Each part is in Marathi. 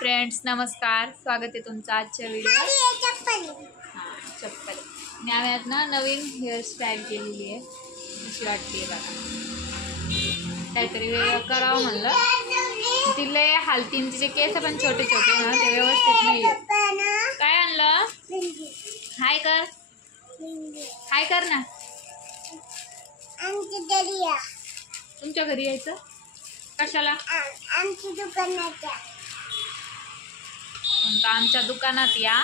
फ्रेंड्स, नमस्कार. स्वागत आहे तुमचं आजच्या व्हिडिओ. चप्पल आणि आम्ही आज ना नवीन हेअरस्टाईल केलेली आहे. कशी वाटते बघा. काहीतरी वेगळं करावं म्हणलं. तिले हालतीन, तिचे केस पण छोटे छोटे ना, ते व्यवस्थित नाही आहे. काय आणलं? हाय कर, हाय कर ना. तुमच्या घरी यायचं कशाला? आमच्या दुकानात या.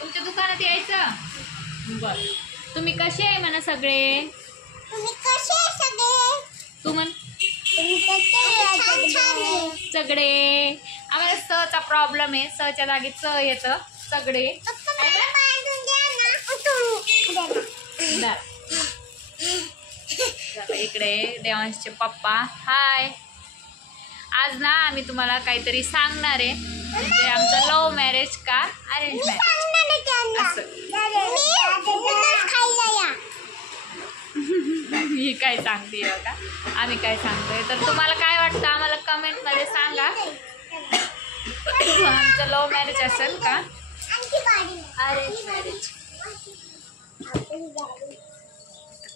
तुमच्या दुकानात यायचं. बर, तुम्ही कसे आहे म्हणा सगळे? तू म्हण सगळे. आम्हाला स चा प्रॉब्लेम आहे. स च्या जागी च येतं. सगळे इकडे देवांशचे पप्पा. हाय. आज ना आम्ही तुम्हाला काहीतरी सांगणार आहे. म्हणजे आमचं लव्ह मॅरेज का अरेंज मॅरेज ही काय सांगते बघा. आम्ही काय सांगतोय तर तुम्हाला काय वाटतं आम्हाला कमेंट मध्ये सांगा. आमचं लव्ह मॅरेज असेल का अरेंज मॅरेज?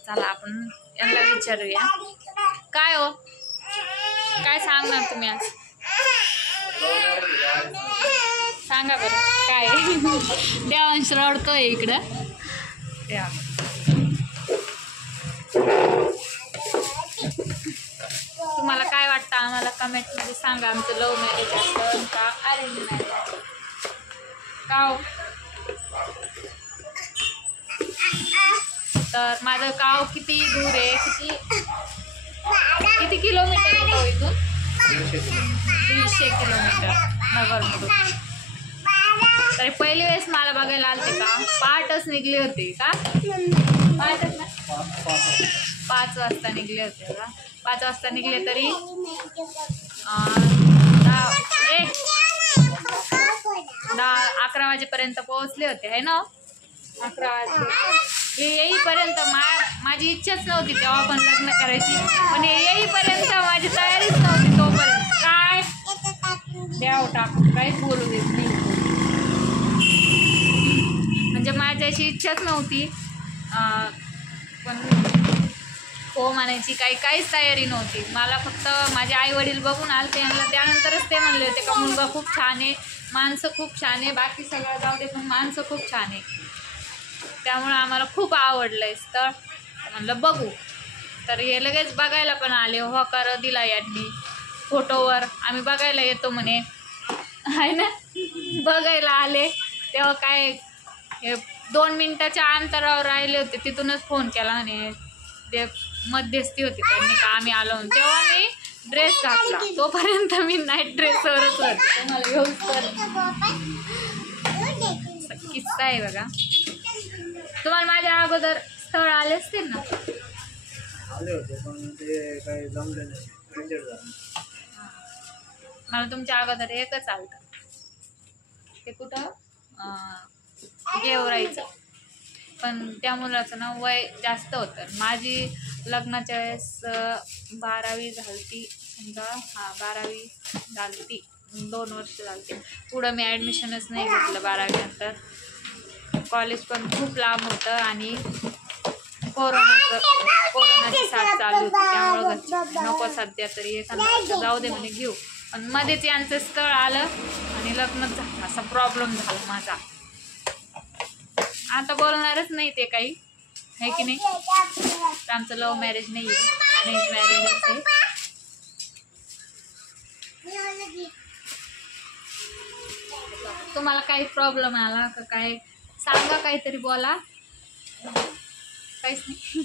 चला आपण यांना विचारूया. काय हो, काय सांगणार तुम्ही आज? सांगा बरं काय. देवांश रडतोय इकडं. तुम्हाला काय वाटतं आम्हाला कमेंट मध्ये सांगा. आमचं लव्ह मॅरेज असेल का अरेंज मॅरेज? का हो? तर माझं गाव किती दूर आहे, किती किलोमीटर येतो इथून? 200 किलोमीटर नगरमधून. तर पहिली वेळेस मला बघायला आलते का पहाटच निघले होते का? पहाटच ना, 5 वाजता निघले होते का? 5 वाजता निघले तरी 10-11 वाजेपर्यंत पोहोचले होते आहे ना. 11 वाजले. हे येईपर्यंत माझी इच्छाच नव्हती तेव्हा पण लग्न करायची. पण हे येईपर्यंत माझी तयारीच नव्हती तोपर्यंत. काय द्याव टाकून काहीच बोलू देत नाही. म्हणजे माझ्याशी इच्छाच नव्हती. पण हो म्हणायची काहीच तयारी नव्हती. मला फक्त माझे आई वडील बघून आलते. त्यानंतरच ते म्हणले होते का मुलगा खूप छान आहे, माणसं खूप छान आहे, बाकी सगळं जाऊ दे पण माणसं खूप छान आहे. त्यामुळं आम्हाला खूप आवडलंय स्थळ. म्हणलं बघू. तर हे लगेच बघायला पण आले. होकार दिला यांनी फोटोवर. आम्ही बघायला येतो म्हणे आहे ना. बघायला आले तेव्हा काय 2 मिनिटाच्या अंतरावर राहिले होते. तिथूनच फोन केला म्हणे. ते मध्यस्थी होती त्यांनी का आम्ही आलो. तेव्हा मी ड्रेस घातला. तोपर्यंत मी नाईट ड्रेसवरच होते. तुम्हाला घेऊन किस्सा आहे बघा. तुम्हाला माझ्या अगोदर स्थळ आले असतील ना? आले होते पण ते काही जमले नाही. मला तुमच्या अगोदर एकच आलं. ते कुठं गेवराईचं. पण त्या मुलाचं ना वय जास्त होतं. माझी लग्नाच्या वेळेस 12वी झालती समजा. 12वी झालती. 2 वर्ष झालती. पुढं मी ॲडमिशनच नाही घेतलं 12वी नंतर. कॉलेज पण खूप लांब होतं आणि कोरोनाची साथ चालू होती. त्यामुळं नको सध्या तरी एखादा जाऊ दे म्हणे घेऊ. पण मध्येच यांचं स्थळ आलं आणि लग्नच झालं. असा प्रॉब्लेम झाला माझा. आता बोलणारच नाही ते काही आहे की नाही. तर आमचं लव्ह मॅरेज नाही आहे, अरेंज मॅरेजच आहे. तुम्हाला काही प्रॉब्लेम आला का काय सांगा, काहीतरी बोला. काहीच नाही.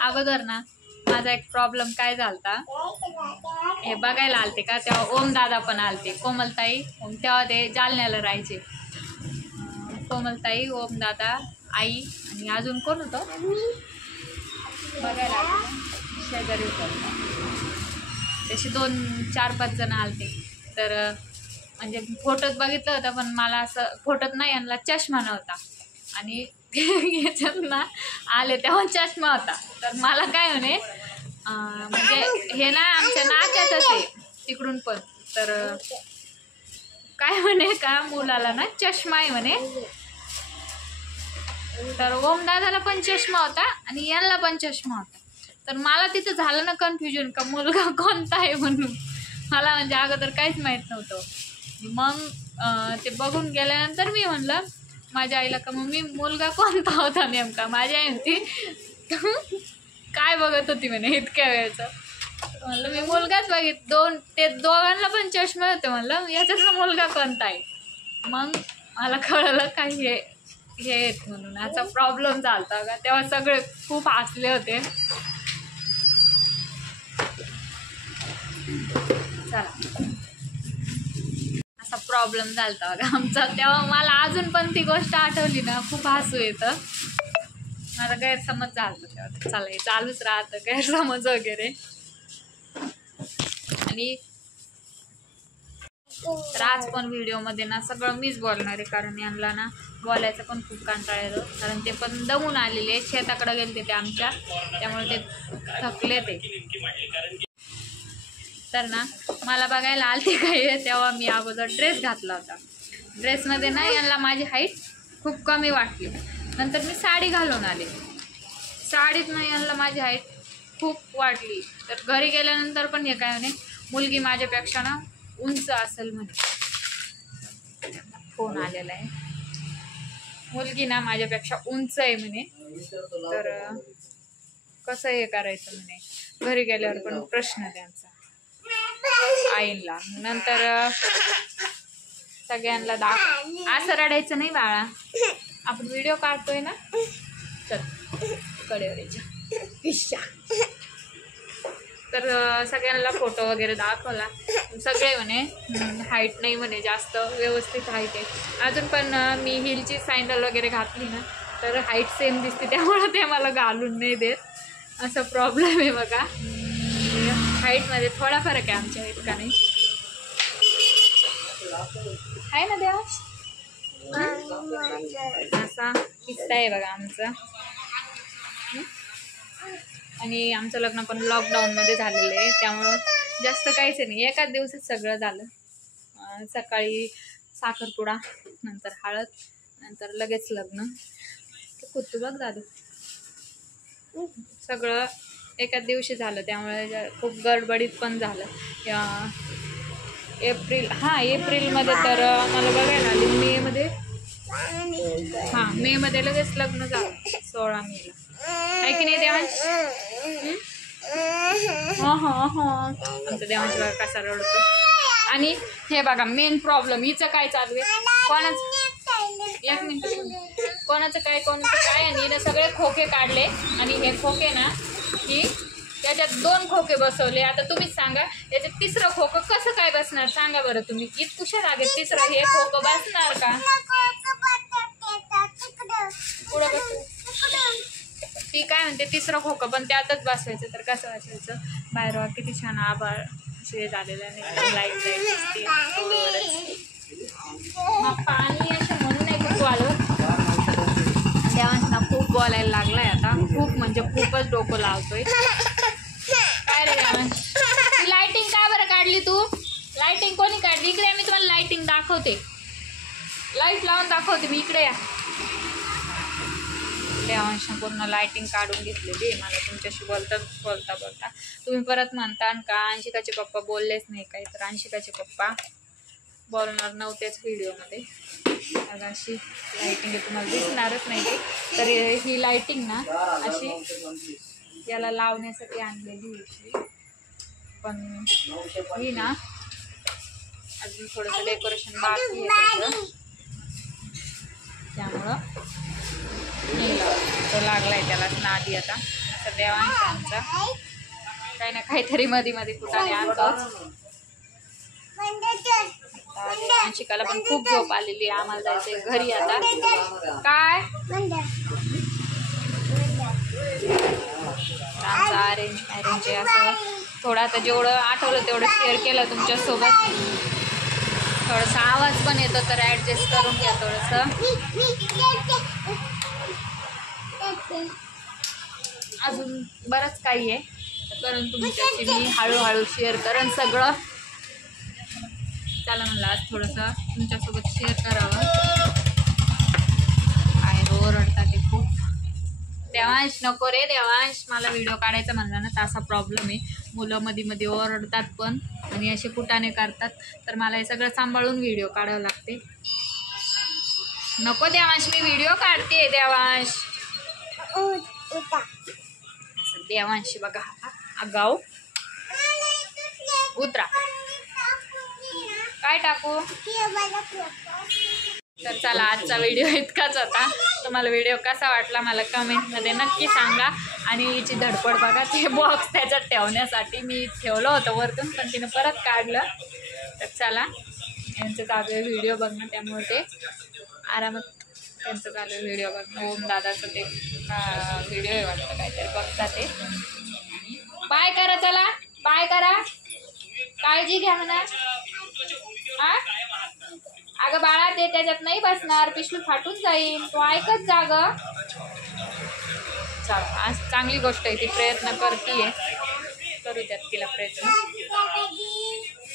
अगोदर ना माझा एक प्रॉब्लेम काय झालता. हे बघायला आलते का तेव्हा ओम दादा पण आलते, कोमलताई. तेव्हा ते जालन्याला राहायचे. कोमलताई, ओम दादा, आई आणि अजून कोण होतं बघायला शेजारी होतं. तसे 2-4-5 जण आलते. तर म्हणजे फोटोत बघितलं होतं पण मला असं फोटोत नाही यांना चष्मा नव्हता. आणि याच्यात ना आले तेव्हा चष्मा होता. तर मला काय म्हणे म्हणजे हे ना आमच्या नाक्यातच आहे तिकडून पण. तर काय म्हणे का मुलाला ना चष्मा आहे म्हणे. तर ओम दादाला पण चष्मा होता आणि यांना पण चष्मा होता. तर मला तिथं झालं ना कन्फ्युजन का मुलगा कोणता आहे म्हणून. मला म्हणजे अगोदर काहीच माहीत नव्हतं. मग ते बघून गेल्यानंतर मी म्हणलं माझ्या आईला का मग मी मुलगा कोणता होता नेमका. माझी आई म्हणती काय बघत होती म्हणे इतक्या वेळचं. म्हणलं मी मुलगाच ते दोघांना पण चष्मे होते. म्हणलं याच्यातला मुलगा कोणता आहे. मग मला कळलं का हे आहेत म्हणून. याचा प्रॉब्लेम झाला का तेव्हा सगळे खूप हसले होते. चला असा प्रॉब्लेम झाला बघा आमचा. तेव्हा मला अजून पण ती गोष्ट आठवली ना खूप हसू येतं. माझा गैरसमज झाला तेव्हा. चला हे चालूच राहतं गैरसमज वगैरे. आणि तर आज पण व्हिडिओमध्ये ना सगळं मीच बोलणार आहे कारण यांना ना बोलायचं पण खूप कंटाळा येतो. कारण ते पण दमून आलेले शेताकडे गेले ते आमच्या, त्यामुळे ते थकले ते. तर ना मला बघायला आलते काय तेव्हा मी अगोदर ड्रेस घातला होता. ड्रेसमध्ये ना यांना माझी हाईट खूप कमी वाटली. नंतर मी साडी घालून आले. साडीत ना यांना माझी हाईट खूप वाढली. तर घरी गेल्यानंतर पण हे काय म्हणे मुलगी माझ्यापेक्षा ना उंच असेल म्हणे. फोन आलेला आहे. मुलगी ना माझ्यापेक्षा उंच आहे म्हणे. तर कसं हे करायचं म्हणे. घरी गेल्यावर पण प्रश्न त्यांचा आईला. नंतर सगळ्यांना असं रडायचं नाही बाळा, आपण व्हिडिओ काढतोय ना. चल कडेवरीच्या. तर सगळ्यांना फोटो वगैरे दाखवला. सगळे म्हणे हाईट नाही म्हणे जास्त, व्यवस्थित हाईट आहे. अजून पण मी हिलची सँडल वगैरे घातली ना तर हाईट सेम दिसते, त्यामुळे ते मला घालून नाही देत. असा प्रॉब्लेम आहे बघा. हाईटमध्ये थोडा फरक आहे आमच्या हाईट का नाही आहे ना देवा. असा किस्सा आहे बघा आमचा. आणि आमचं लग्न पण लॉकडाऊनमध्ये झालेलं आहे, त्यामुळं जास्त काहीच नाही. एकाच दिवसात सगळं झालं. सकाळी साखरपुडा, नंतर हळद, नंतर लगेच लग्न. कुत्तू बघ दादू. सगळं एकाच दिवशी झालं, त्यामुळे खूप गडबडीत पण झालं. एप्रिलमध्ये तर मला बघायला आली. मेमध्ये लगेच लग्न झालं 16 मेला. आहे की नाही देवांश. आमचा देवांश बघा कसा रडतो. आणि हे बघा मेन प्रॉब्लेम हिचं काय चालू आहे. एक मिनिट. कोणाचं काय आणि सगळे खोके काढले आणि हे खोके ना की त्याच्यात 2 खोके बसवले. आता तुम्हीच सांगा याच्यात 3रं खोकं कसं काय बसणार सांगा बरं तुम्ही. इतकुशा लागेल 3रं हे खोकं बसणार का. पुढं बसू. ती काय म्हणते 3रं खोकं पण त्यातच बसवायचं. तर कसं बसवायचं. बाहेर किती छान आभाळ असे झालेलं नाही. लाईट दिसते. पाणी असं म्हणून नाही खूप आलं. देवांना खूप बोलायला लागलाय आता. खूप म्हणजे खूपच डोकं लावतोय. काय रे देवांश. ती लाइटिंग का बरं काढली तू. लाइटिंग कोणी काढली. इकडे मी तुम्हाला लाइटिंग दाखवते. लाईट लावून दाखवते मी. इकडे या. देवांशनं पूर्ण लाइटिंग काढून घेतलेली आहे. मला तुमच्याशी बोलता तुम्ही परत म्हणता का अंशिकाचे पप्पा बोललेच नाही काही. तर अंशिकाचे पप्पा बोलणार नव्हतेच व्हिडिओमध्ये. अशी लाइटिंग तुम्हाला दिसणारच नाही ते. तर ही लाइटिंग ना अशी याला लावण्यासाठी आणलेली होती. पण ही ना अजून थोडंसं डेकोरेशन बाकी आहे त्यामुळं तो लागलाय त्याला नादी. आता असं देवांचा आमचा काही ना काहीतरी मध्ये कुठाने आणतोच. अंशिकाला पण खूप झोप आलेली आहे. आम्हाला जायचंय घरी आता. काय आमचा अरेंज आहे असं थोडं. आता जेवढं आठवलं तेवढं शेअर केलं तुमच्यासोबत. थोडासा आवाज पण येतो तर ॲडजस्ट करून घ्या थोडंसं. अजून बरंच काही आहे तर करून तुमच्याशी मी हळूहळू शेअर करेन सगळं. चला म्हणलं आज थोडंसं तुमच्यासोबत शेअर करावं. काय ओरडतात ते खूप. देवांश नको रे देवांश, मला व्हिडिओ काढायचा म्हणला ना तर असा प्रॉब्लेम आहे. मुलं मध्ये मध्ये ओरडतात पण आणि असे कुटाने करतात, तर मला हे सगळं सांभाळून व्हिडिओ काढावं लागते. नको देवांश, मी व्हिडिओ काढते देवांश. देवांशी बघा आगाऊ. उतरा. काय टाकू? तर चला आजचा व्हिडिओ इतकाच होता. तुम्हाला व्हिडिओ कसा वाटला मला कमेंटमध्ये नक्की सांगा. आणि हिची धडपड बघा, ते बॉक्स त्याच्यात ठेवण्यासाठी मी ठेवलं होतं वरतून पण तिने परत काढलं. तर चला, यांचं चालू आहे व्हिडिओ बघणं, त्यामुळे ते आरामात त्यांचं चालू आहे व्हिडिओ बघणं. ओम दादाचं ते व्हिडिओ आहे वाटतं काहीतरी बघता ते. बाय करा, चला बाय करा, काळजी घ्या म्हणा. हा अगं बाळा, ते त्याच्यात नाही बसणार, पिशवी फाटून जाईल, तो ऐकत जा गं. चल, आज चांगली गोष्ट आहे, ती प्रयत्न करतीये, करू द्यात तिला प्रयत्न.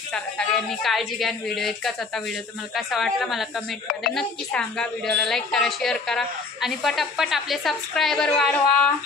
चला, सगळ्यांनी काळजी घ्या. व्हिडिओ इतकाच होता. व्हिडिओ तुम्हाला कसा वाटला मला कमेंटमध्ये नक्की सांगा. व्हिडिओला लाईक करा, शेअर करा आणि पटापट आपले सबस्क्रायबर वाढवा.